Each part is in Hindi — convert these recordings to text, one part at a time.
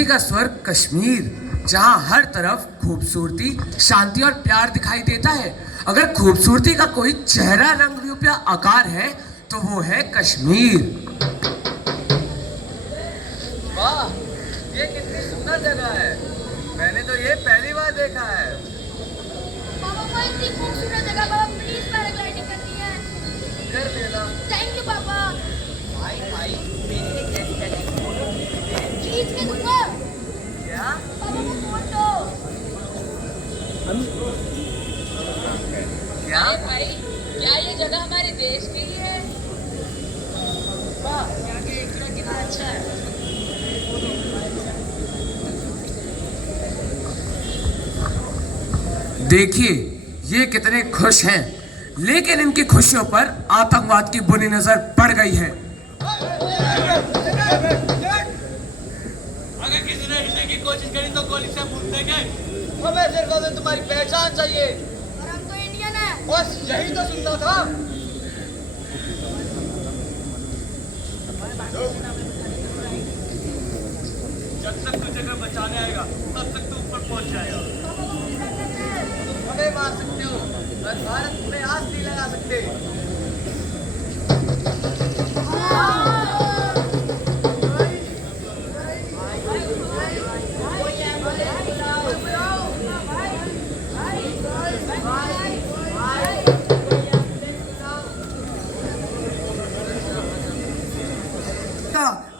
धरती का स्वर्ग कश्मीर, जहाँ हर तरफ खूबसूरती, शांति और प्यार दिखाई देता है। अगर खूबसूरती का कोई चेहरा, रंग रूप या आकार है तो वो है कश्मीर। वाह, ये कितनी सुंदर जगह है। मैंने तो ये पहली बार देखा है। पापा को इतनी खूबसूरत जगह, पापा प्लीज पैराग्लाइडिंग करनी है। कर देना। थैंक यू पापा। भाई मेरे लिए कैसी खींच के दूंगा। क्या? पापा को फोटो। क्या? भाई, क्या ये जगह हमारे देश की ही है? वाह, यहाँ के एक कितना अच्छा है। देखिए ये कितने खुश हैं, लेकिन इनकी खुशियों पर आतंकवाद की बुरी नजर पड़ गई है। अगर किसी ने हिलने की कोशिश करी तो गोली से भून देंगे। हमें सिर्फ तो तुम्हारी पहचान चाहिए। और हम तो इंडियन है। बस यही तो सुनना था। जब तक तुझे कोई बचाने आएगा तब तक तू ऊपर पहुंच जाएगा। हमें मार सकते हो, पर भारत में आग नहीं लगा सकते।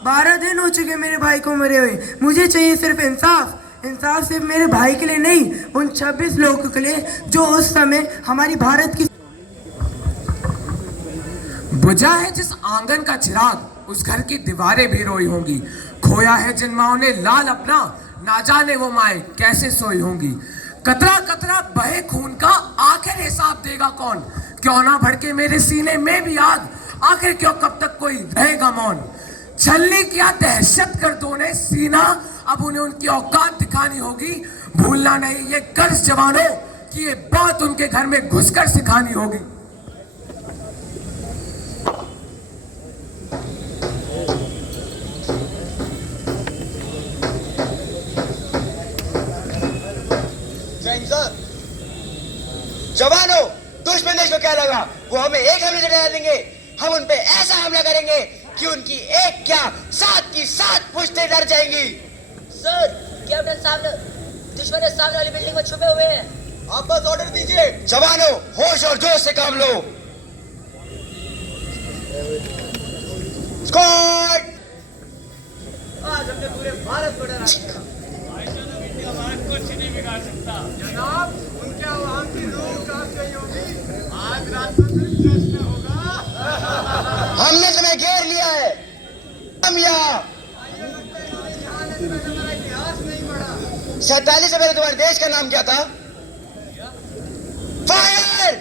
बारह दिन हो चुके मेरे भाई को मरे हुए। मुझे चाहिए सिर्फ इंसाफ। इंसाफ सिर्फ मेरे भाई के लिए नहीं, उन 26 लोगों के लिए जो उस समय हमारी भारत की बुझा है जिस आंगन का चिराग, उस घर की दीवारें भी रोई होंगी। खोया है जिन माओं ने लाल अपना, ना जाने वो माए कैसे सोई होंगी। कतरा कतरा बहे खून का आखिर हिसाब देगा कौन। क्यों ना भड़के मेरे सीने में भी आग, आखिर क्यों कब तक कोई रहेगा मौन। छलनी क्या दहशत गर्दों ने सीना, अब उन्हें उनकी औकात दिखानी होगी। भूलना नहीं ये कर्ज जवानों कि ये बात उनके घर में घुसकर सिखानी होगी। जवानों, दुश्मन देश को क्या लगा, वो हमें एक हमले से डरा देंगे। हम उन पे ऐसा हमला करेंगे कि उनकी एक क्या 7 की 7 पुश्तें डर जाएंगी। सर, कैप्टन साहब दुश्मन के सामने वाली बिल्डिंग में छुपे हुए हैं। आप बस ऑर्डर दीजिए। जवानों, होश और जोश से काम लो। स्क्वाड! आज हमने पूरे भारत को डरा दिया। इंडिया भारत को कुछ नहीं बिगाड़ सकता। जनाब, उनके आवाम की रूह कांप गई होगी। आज रात को सिर्फ जश्न होगा। हमने तुम्हें घेर लिया है। हम यहाँ 47 से पहले तुम्हारे देश का नाम क्या था? फायर!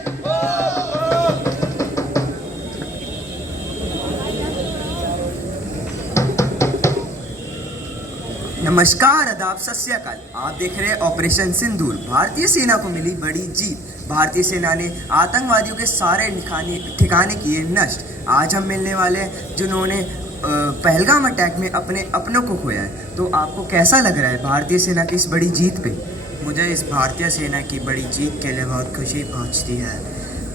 नमस्कार, आदाब, सत श्री अकाल। आप देख रहे हैं ऑपरेशन सिंदूर। भारतीय सेना को मिली बड़ी जीत। भारतीय सेना ने आतंकवादियों के सारे ठिकाने किए नष्ट। आज हम मिलने वाले हैं जिन्होंने पहलगाम अटैक में अपने अपनों को खोया है। तो आपको कैसा लग रहा है भारतीय सेना की इस बड़ी जीत पे? मुझे इस भारतीय सेना की बड़ी जीत के लिए बहुत खुशी पहुंचती है।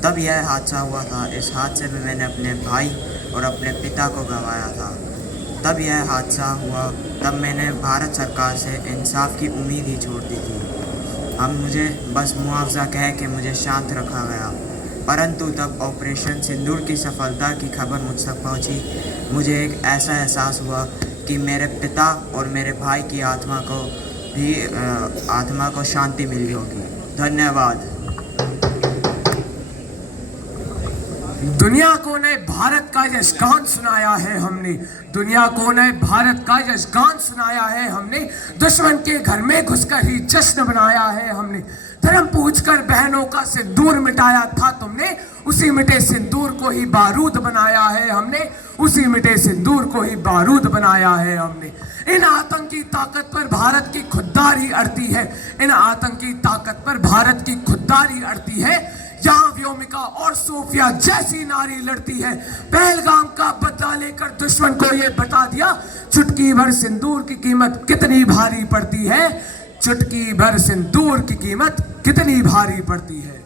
तब यह हादसा हुआ था। इस हादसे में मैंने अपने भाई और अपने पिता को गंवाया था। तब यह हादसा हुआ, तब मैंने भारत सरकार से इंसाफ की उम्मीद ही छोड़ दी थी। अब मुझे बस मुआवजा कह के मुझे शांत रखा गया। परंतु तब ऑपरेशन सिंदूर की सफलता की खबर मुझ तक पहुंची। मुझे एक ऐसा एहसास हुआ कि मेरे पिता और मेरे भाई की आत्मा को शांति मिली होगी। धन्यवाद। दुनिया को नए भारत का यशगान सुनाया है हमने। दुनिया को नए भारत का यशगान सुनाया है हमने। दुश्मन के घर में घुसकर ही जश्न बनाया है हमने। धर्म पूछकर बहनों का सिंदूर मिटाया था तुमने। उसी मिटे सिंदूर को ही बारूद बनाया है हमने। उसी मिटे सिंदूर को ही बारूद बनाया है हमने। इन आतंकी ताकत पर भारत की खुददारी अड़ती है। इन आतंकी ताकत पर भारत की खुददारी अड़ती है। यहाँ व्योमिका और सोफिया जैसी नारी लड़ती है। पहलगाम का बदला लेकर दुश्मन को ये बता दिया, चुटकी भर सिंदूर की कीमत कितनी भारी पड़ती है। चुटकी भर सिंदूर की कीमत कितनी भारी पड़ती है।